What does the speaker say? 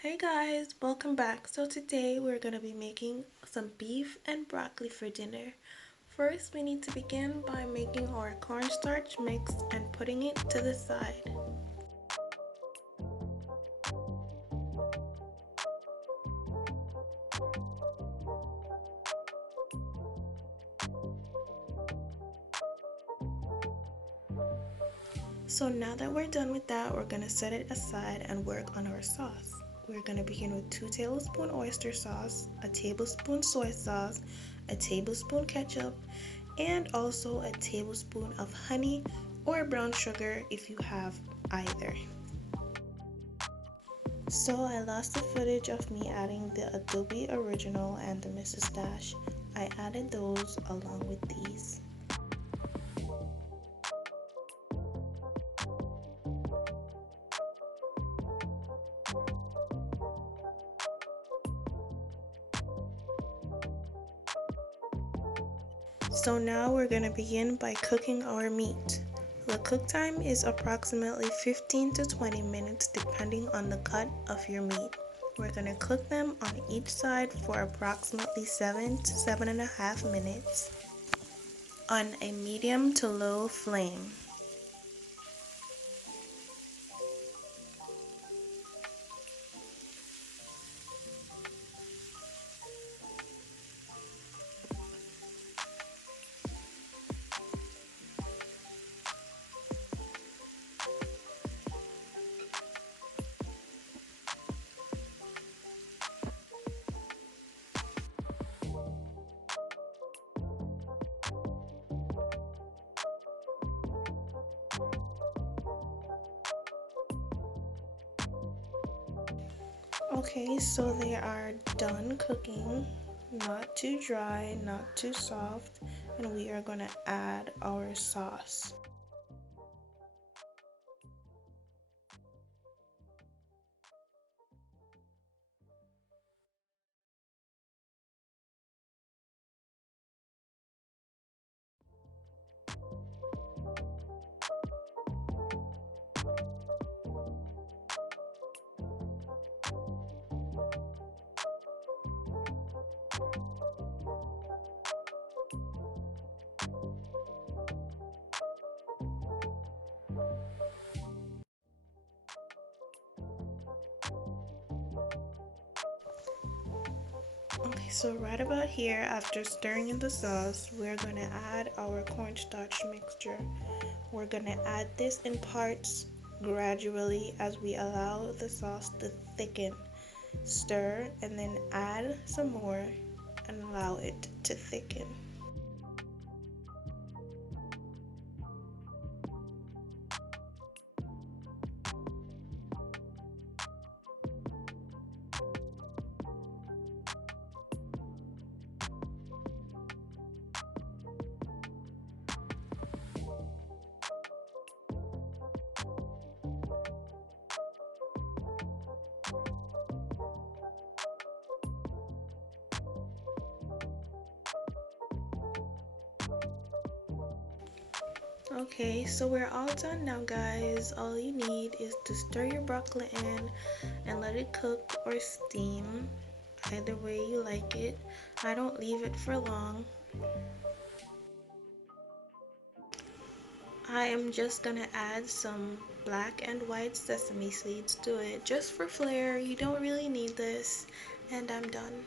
Hey guys, welcome back. So today we're going to be making some beef and broccoli for dinner. First, we need to begin by making our cornstarch mix and putting it to the side. So now that we're done with that, we're going to set it aside and work on our sauce. We're going to begin with 2 tablespoons oyster sauce, a tablespoon soy sauce, a tablespoon ketchup, and also a tablespoon of honey or brown sugar if you have either. So I lost the footage of me adding the Adobe Original and the Mrs. Dash. I added those along with these. So now we're going to begin by cooking our meat. The cook time is approximately 15 to 20 minutes depending on the cut of your meat. We're going to cook them on each side for approximately 7 to 7.5 minutes on a medium to low flame. Okay, so they are done cooking, not too dry, not too soft, and we are going to add our sauce. Okay, so right about here, after stirring in the sauce, we're going to add our cornstarch mixture. We're going to add this in parts gradually as we allow the sauce to thicken. Stir and then add some more and allow it to thicken. Okay, so we're all done now, guys. All you need is to stir your broccoli in and let it cook or steam, either way you like it. I don't leave it for long. I am just gonna add some black and white sesame seeds to it just for flair. You don't really need this, and I'm done.